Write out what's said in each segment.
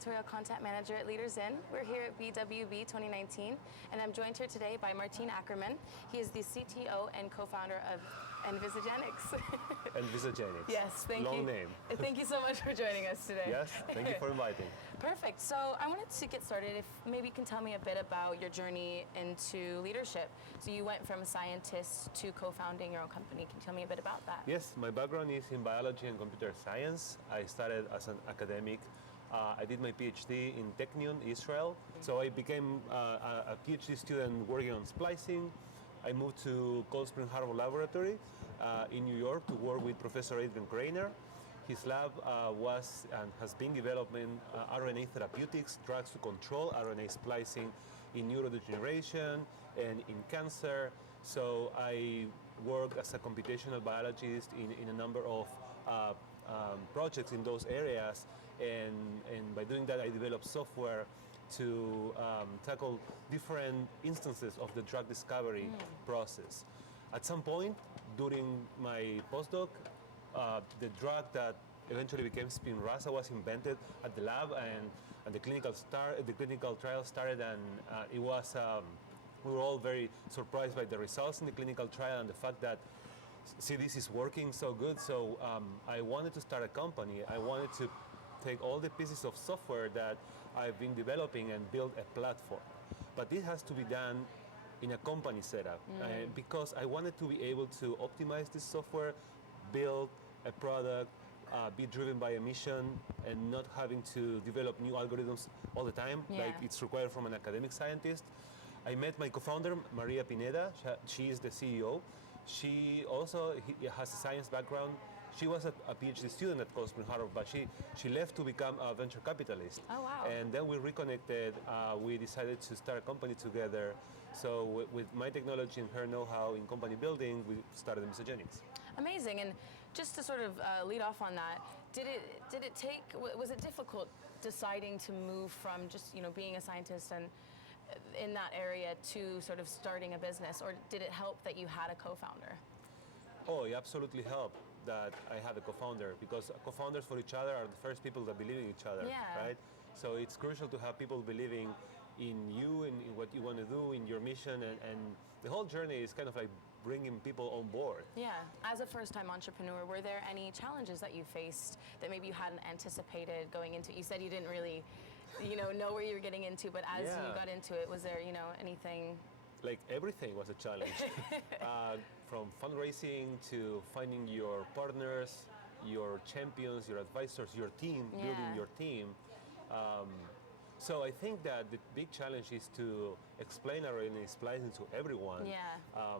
Editorial Content Manager at Leaders In. We're here at BWB 2019, and I'm joined here today by Martin Akerman. He is the CTO and co-founder of Envisagenics. Envisagenics. Yes, thank you. Long name. Thank you so much for joining us today. Yes, thank you for inviting. Perfect. So I wanted to get started. If maybe you can tell me a bit about your journey into leadership. So you went from a scientist to co-founding your own company. Can you tell me a bit about that? Yes, my background is in biology and computer science. I started as an academic. I did my PhD in Technion, Israel. So I became a PhD student working on splicing. I moved to Cold Spring Harbor Laboratory in New York to work with Professor Adrian Greiner. His lab was and has been developing RNA therapeutics, drugs to control RNA splicing in neurodegeneration and in cancer. So I work as a computational biologist in a number of projects in those areas, and by doing that I developed software to tackle different instances of the drug discovery process. At some point during my postdoc, the drug that eventually became Spinraza was invented at the lab, and the clinical trial started, and it was we were all very surprised by the results in the clinical trial and the fact that this is working so good. So I wanted to start a company. I wanted to take all the pieces of software that I've been developing and build a platform. But this has to be done in a company setup because I wanted to be able to optimize this software, build a product, be driven by a mission, and not having to develop new algorithms all the time like it's required from an academic scientist. I met my co-founder, Maria Pineda. She is the CEO. She also has a science background. She was a PhD student at Cold Spring Harbor, but she left to become a venture capitalist. Oh, wow. And then we reconnected. We decided to start a company together. So with my technology and her know-how in company building, we started Envisagenics. Amazing. And just to sort of lead off on that, was it difficult deciding to move from just being a scientist and in that area to sort of starting a business, or did it help that you had a co-founder? Oh, it absolutely helped that I had a co-founder, because co-founders for each other are the first people that believe in each other, right? So it's crucial to have people believing in you and in what you want to do, in your mission, and the whole journey is kind of like bringing people on board. Yeah. As a first-time entrepreneur, were there any challenges that you faced that maybe you hadn't anticipated going into? You said you didn't really, know where you were getting into, but as you got into it, was there, anything? Like everything was a challenge, from fundraising to finding your partners, your champions, your advisors, your team, building your team. So I think that the big challenge is to explain RNA splicing to everyone,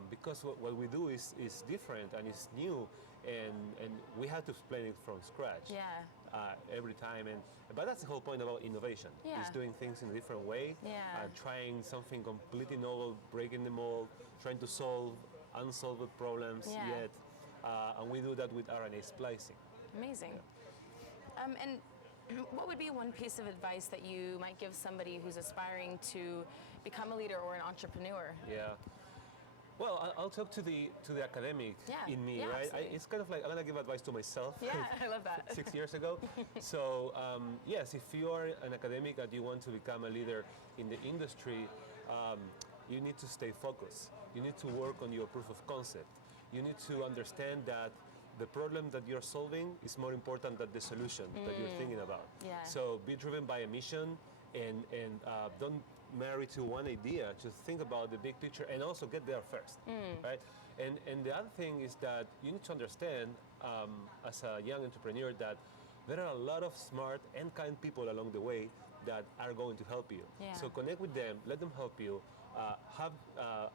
because what we do is different and it's new, and we have to explain it from scratch every time. But that's the whole point about innovation, is doing things in a different way, trying something completely novel, breaking the mold, trying to solve unsolved problems yet, and we do that with RNA splicing. Amazing. And what would be one piece of advice that you might give somebody who's aspiring to become a leader or an entrepreneur? Yeah. Well, I'll talk to the academic in me, right? It's kind of like I'm gonna give advice to myself. Yeah, I love that. 6 years ago. So yes, if you are an academic and you want to become a leader in the industry, you need to stay focused. You need to work on your proof of concept. You need to understand that the problem that you're solving is more important than the solution that you're thinking about. So be driven by a mission, and don't marry to one idea. Just think about the big picture and also get there first, right? And the other thing is that you need to understand, as a young entrepreneur, that there are a lot of smart and kind people along the way that are going to help you. So connect with them, let them help you, have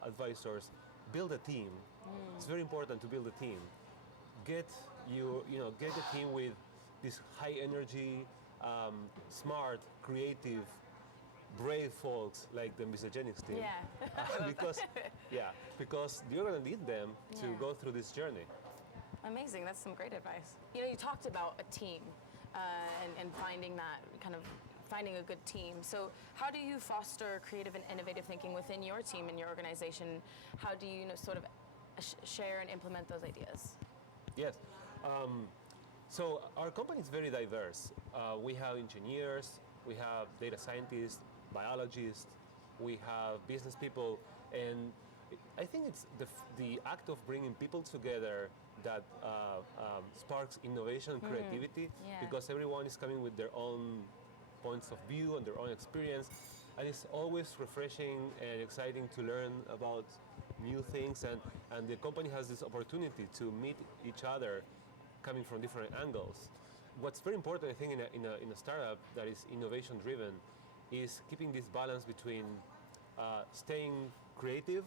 advisors, build a team. It's very important to build a team. Get a team with this high energy, smart, creative, brave folks like the Envisagenics team. Because you're going to need them to go through this journey. Amazing, that's some great advice. You talked about a team and finding a good team. So how do you foster creative and innovative thinking within your team and your organization? How do you sort of share and implement those ideas? Yes. So our company is very diverse. We have engineers, we have data scientists, biologists, we have business people, and I think it's the act of bringing people together that sparks innovation and creativity, because everyone is coming with their own points of view and their own experience, and it's always refreshing and exciting to learn about new things, and the company has this opportunity to meet each other coming from different angles. What's very important, I think, in a startup that is innovation driven is keeping this balance between staying creative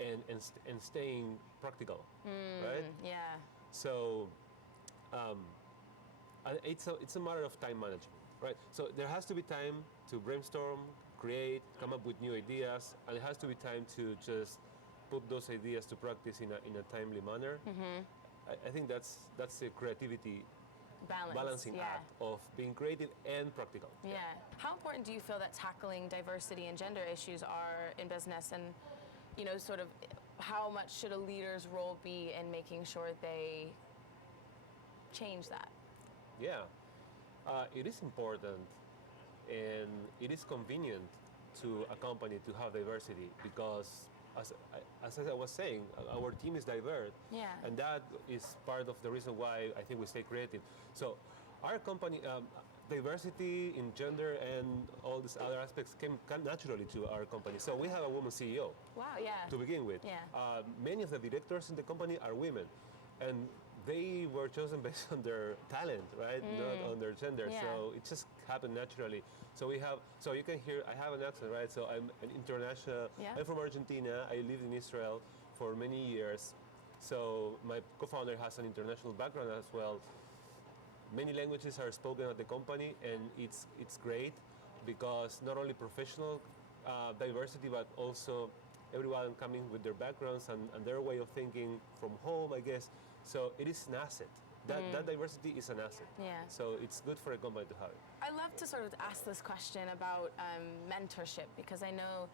and staying practical, right? Yeah. So it's a matter of time management, right? So there has to be time to brainstorm, create, come up with new ideas, and it has to be time to just put those ideas to practice in a timely manner. I think that's the creativity balancing act of being creative and practical. Yeah. How important do you feel that tackling diversity and gender issues are in business, and sort of how much should a leader's role be in making sure they change that? Yeah, it is important, and it is convenient to a company to have diversity, because as I was saying, our team is diverse, and that is part of the reason why I think we stay creative. So our company, diversity in gender and all these other aspects come naturally to our company. So we have a woman CEO. Wow, yeah. To begin with. Yeah. Many of the directors in the company are women, and they were chosen based on their talent, right? Not on their gender. Yeah. So it just happened naturally. So you can hear, I have an accent, right? So I'm an international, I'm from Argentina. I lived in Israel for many years. So my co-founder has an international background as well. Many languages are spoken at the company, and it's great, because not only professional diversity, but also everyone coming with their backgrounds and their way of thinking from home, I guess. So it is an asset. That diversity is an asset. Yeah. So it's good for a company to have it. I love to sort of ask this question about mentorship, because I know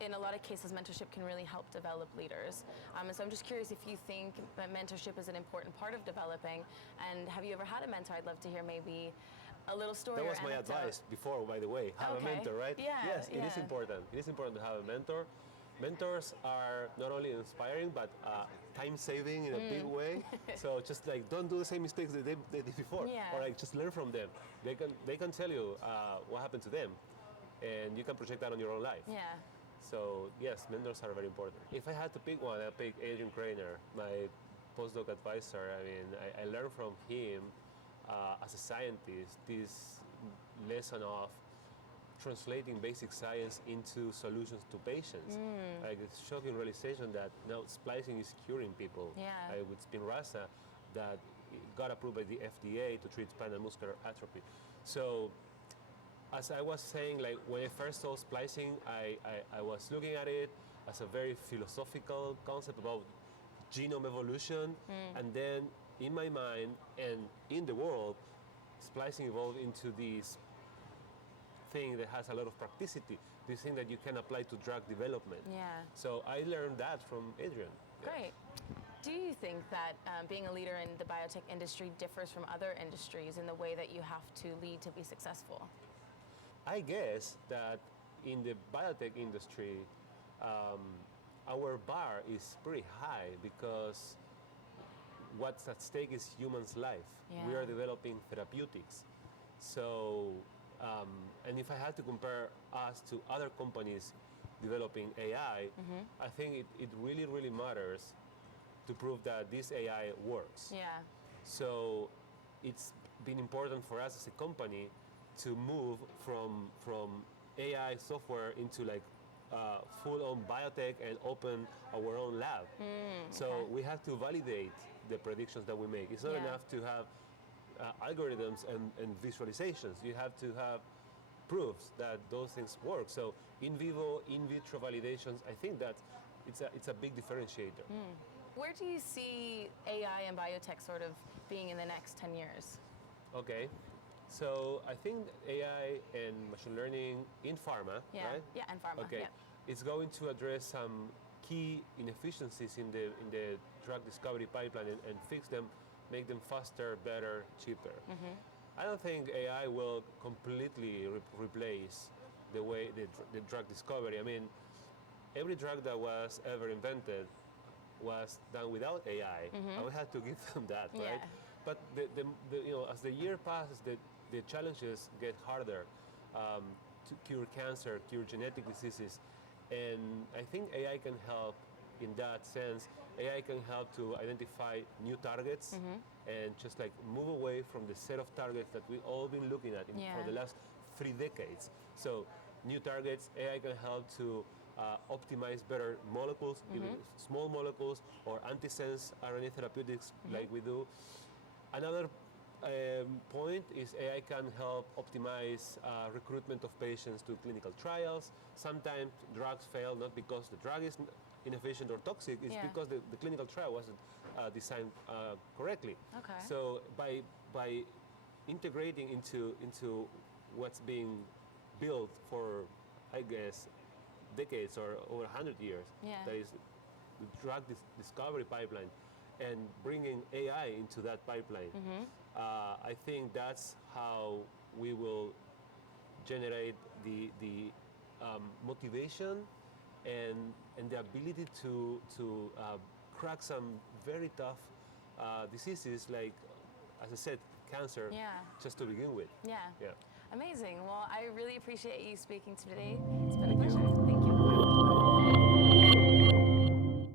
in a lot of cases mentorship can really help develop leaders. So I'm just curious if you think that mentorship is an important part of developing, and have you ever had a mentor? I'd love to hear maybe a little story. That was my advice before, by the way. Have a mentor, right? Yeah, yes, it is important. It is important to have a mentor. Mentors are not only inspiring, but time-saving in a big way. So just like, don't do the same mistakes that they did before, or like just learn from them. They can tell you what happened to them, and you can project that on your own life. Yeah. So yes, mentors are very important. If I had to pick one, I'd pick Adrian Krainer, my postdoc advisor. I mean, I learned from him as a scientist this lesson of translating basic science into solutions to patients. Like, it's shocking realization that now splicing is curing people. With Spinraza, that got approved by the FDA to treat spinal muscular atrophy. So, as I was saying, like when I first saw splicing, I was looking at it as a very philosophical concept about genome evolution, and then in my mind and in the world, splicing evolved into this thing that has a lot of practicity, this thing that you can apply to drug development. So I learned that from Adrian. Great. Do you think that being a leader in the biotech industry differs from other industries in the way that you have to lead to be successful? I guess that in the biotech industry, our bar is pretty high, because what's at stake is humans' life. We are developing therapeutics. So, and if I had to compare us to other companies developing AI, I think it really, really matters to prove that this AI works. So it's been important for us as a company to move from AI software into like full-on biotech and open our own lab. So we have to validate the predictions that we make. It's not enough to have algorithms and visualizations. You have to have proofs that those things work. So in vivo, in vitro validations, I think that it's a big differentiator. Where do you see AI and biotech sort of being in the next 10 years? Okay. So I think AI and machine learning in pharma, right? Yeah, and pharma. Okay. It's going to address some key inefficiencies in the drug discovery pipeline and fix them, make them faster, better, cheaper. I don't think AI will completely replace the way the drug discovery. I mean, every drug that was ever invented was done without AI, and we had to give them that, right? But as the year passes, the challenges get harder to cure cancer, cure genetic diseases, and I think AI can help in that sense. AI can help to identify new targets and just like move away from the set of targets that we've all been looking at for the last 3 decades. So new targets, AI can help to optimize better molecules, even small molecules or antisense RNA therapeutics like we do. Another point is AI can help optimize recruitment of patients to clinical trials. Sometimes drugs fail not because the drug is inefficient or toxic, it's because the clinical trial wasn't designed correctly. Okay. So by integrating into what's being built for, I guess, decades or over 100 years, that is the drug discovery pipeline, and bringing AI into that pipeline, I think that's how we will generate the motivation and the ability to crack some very tough diseases like, as I said, cancer, just to begin with. Yeah. Yeah. Amazing. Well, I really appreciate you speaking today. It's been a pleasure.